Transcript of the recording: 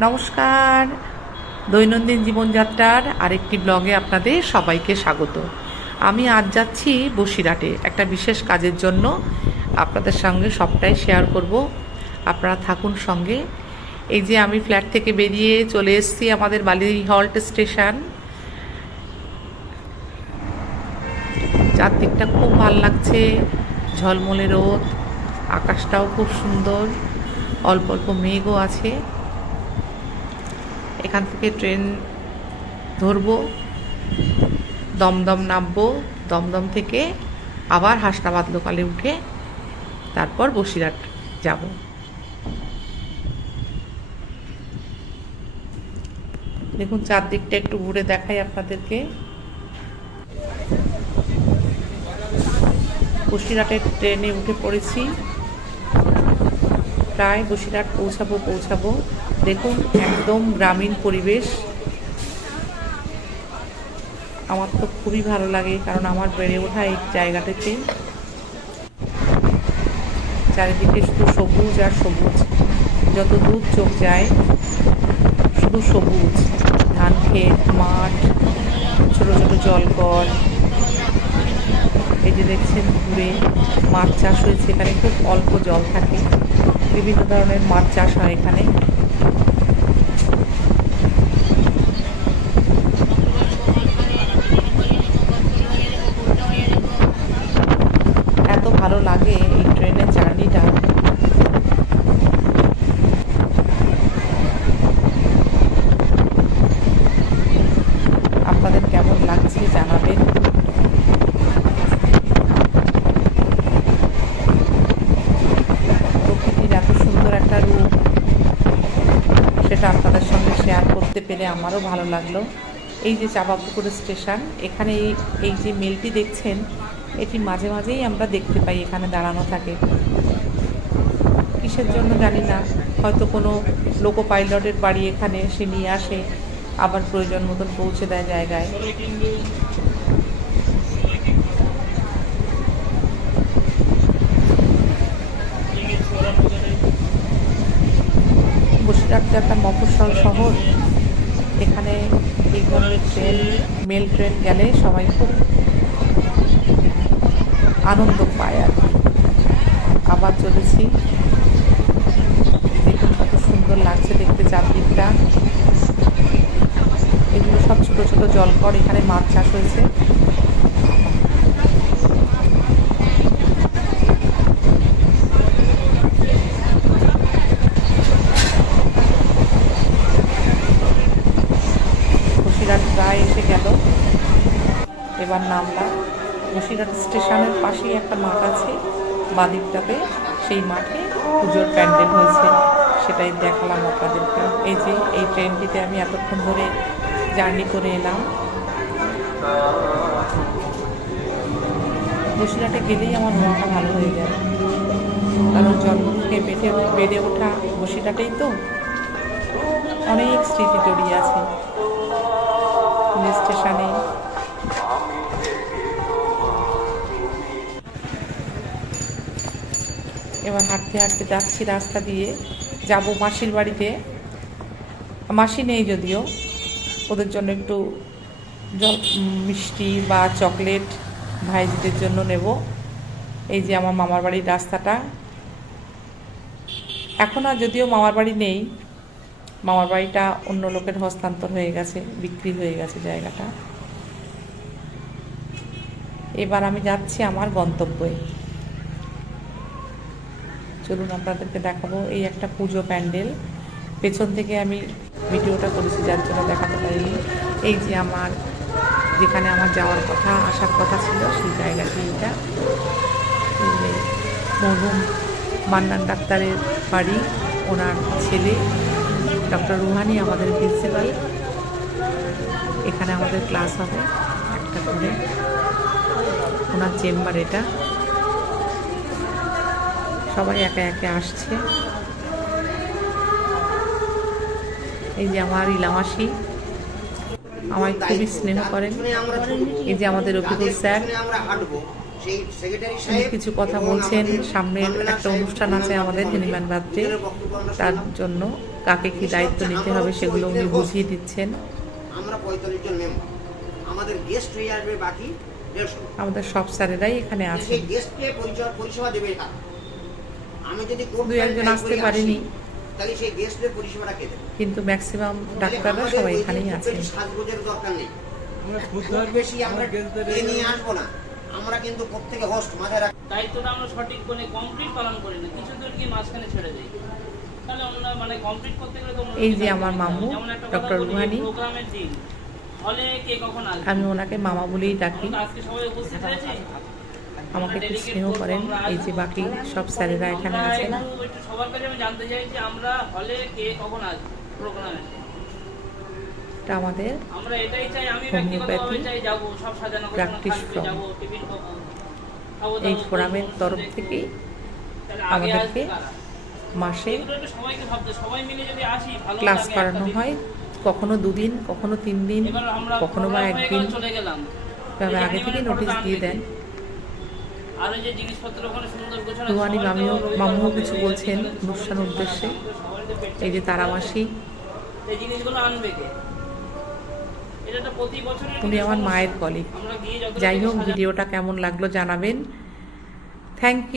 নমস্কার। দৈনন্দিন জীবনযাত্রার আরেকটি ব্লগে আপনাদের সবাইকে স্বাগত। আমি আজ যাচ্ছি বসিরহাটে। একটা বিশেষ কাজের জন্য আপনাদের সঙ্গে সবটাই শেয়ার করব। আপনারা থাকুন সঙ্গে। এই যে আমি ফ্ল্যাট থেকে বেরিয়ে চলে এসেছি আমাদের বালিহল্ট স্টেশন। চারদিকটা খুব ভালো লাগছে। ঝলমলে রোদ, আকাশটাও খুব সুন্দর। অল্প অল্প মেঘও আছে। এখান থেকে ট্রেন ধরবো, দমদম নামবো, দমদম থেকে আবার হাসনাবাদ লোকালে উঠে তারপর বসিরহাট যাব। দেখুন, চারদিকটা একটু ঘুরে দেখাই আপনাদেরকে। বসিরহাটের ট্রেনে উঠে পড়েছি। প্রায় বসিরহাট পৌঁছাবো পৌঁছাবো। দেখুন, একদম গ্রামীণ পরিবেশ। আমার তো খুবই ভালো লাগে, কারণ আমার বেড়ে ওঠা এই জায়গাটাতে। চারিদিকে শুধু সবুজ আর সবুজ। যত দূর চোখ যায়, শুধু সবুজ। ধান ক্ষেত, মাঠ, ছোট ছোট জলকর এই যে দেখছেন দূরে মাছ চাষ হয়েছে, এখানে খুব অল্প জল থাকে। বিভিন্ন ধরনের মাছ চাষ হয় এখানে এত ভালো লাগে এই ট্রেনের জার্নিটা আপনাদের কেমন লাগছে জানাবেন প্রকৃতির এত সুন্দর একটা রূপ সেটা আপনাদের সঙ্গে শেয়ার করতে পেরে আমারও ভালো লাগল। এই যে চাঁপাপুকুর স্টেশন এখানে এই যে মেলটি দেখছেন, এটি মাঝে মাঝেই আমরা দেখতে পাই এখানে দাঁড়ানো থাকে। কিসের জন্য জানি না, হয়তো কোনো লোকো পাইলটের বাড়ি এখানে সে নিয়ে আসে, আবার প্রয়োজন মতন পৌঁছে দেয় জায়গায়। তো একটা মফস্বল শহর। এখানে এই ধরনের ট্রেন, মেল ট্রেন গেলে সবাই খুব আনন্দ পায় আর। আবার চলেছি। দেখুন কত সুন্দর লাগছে দেখতে চারদিকটা। এগুলো সব ছোট ছোট জলকর, এখানে মাছ চাষ হয়েছে বসিরহাট প্রায় এসে গেল। এবার নামলাম। বসিরহাট স্টেশনের পাশেই একটা মাঠ আছে, বাদিকটাতে। সেই মাঠে পুজোর প্যান্ডেল হয়েছে, সেটাই দেখালাম আপনাদেরকে। এই যে, এই ট্রেনটিতে আমি এতক্ষণ ধরে জার্নি করে এলাম। বসিরহাটে গেলেই আমার মনটা ভালো হয়ে যায়। কারণ জন্ম থেকে বেঁধে, বেড়ে ওঠা বসিরহাটেই তো অনেক স্মৃতি জড়িয়ে আছে। স্টেশনে। এবার হাঁটতে হাঁটতে যাচ্ছি রাস্তা দিয়ে। যাব মাসির বাড়িতে। মাসি নেই যদিও। ওদের জন্য একটু জল মিষ্টি বা চকলেট ভাইজিদের জন্য নেব। এই যে আমার মামার বাড়ির রাস্তাটা। এখন আর যদিও মামার বাড়ি নেই মামার বাড়িটা অন্য লোকের হস্তান্তর হয়ে গেছে, বিক্রি হয়ে গেছে জায়গাটা। এবার আমি যাচ্ছি আমার গন্তব্যে। চলুন আপনাদেরকে দেখাবো এই একটা পুজো প্যান্ডেল। পেছন থেকে আমি ভিডিওটা করেছি, যার জন্য দেখাতে পারিনি। এই যে আমার, যেখানে আমার যাওয়ার কথা, আসার কথা ছিল, সেই জায়গাটি এটা। মরহুম মান্নান ডাক্তারের বাড়ি, ওনার ছেলে। ডক্টর রুহানি আমাদের প্রিন্সিপাল এখানে আমাদের ক্লাস হবে একটা করে ওনার চেম্বার এটা। সবাই একে একে আসছে। এই যে আমার ইলামাসি। আমায় খুবই স্নেহ করেন। এই যে আমাদের রফিকুল স্যার। কিছু কথা বলছেন। সামনের একটা অনুষ্ঠান আছে আমাদের হনুমান রাত্রে তার জন্য কাকে কি দায়িত্ব নিতে হবে সেগুলো উনি বুঝিয়ে দিচ্ছেন। আমরা পঁয়তাল্লিশ জন মেম্বার। আমাদের গেস্ট হয়ে আসবে বাকি আমাদের সব স্যারেরাই এখানে গেস্টকে পরিষেবা দেবে আমি যদি দুই একজন আসতে পারেনি। তাহলে সেই গেস্টের পরিষেবাটা কে দেবে? কিন্তু ম্যাক্সিমাম ডাক্তাররা সবাই এখানেই বেশি সাজগোজের দরকার নেই। খুব বেশি আমরা নিয়ে আসব না। আমরা কিন্তু প্রত্যেকে হোস্ট মাথায় রাখ দায়িত্বটা আমরা সঠিক কমপ্লিট পালন করি না। কিছু দূর কি মাঝখানে ছেড়ে দেই। মানে এই যে আমার মামু, ডক্টর রুহানি। আমি ওনাকে মামা বলেই ডাকি। আমাকে আমরা খুব delegate স্নেহ করেন এই যে বাকি সব স্যারেরা এখানে আছেন একটু একটু প্রোগ্রামে? এটা আমাদের হোমিওপ্যাথি এই ফোরামের তরফ। থেকেই আগে আমাদেরকে? মাসে ক্লাস করানো হয় কখনো দুদিন কখনো তিন দিন কখনো বা একদিন। তবে আগে থেকে নোটিশ দিয়ে দেন। রুহানি মামিও মামুও কিছু বলছেন অনুষ্ঠান উদ্দেশ্যে। এই যে। তারামাসি। উনি আমার মায়ের কলিগ যাই হোক ভিডিওটা কেমন লাগল জানাবেন। Thank you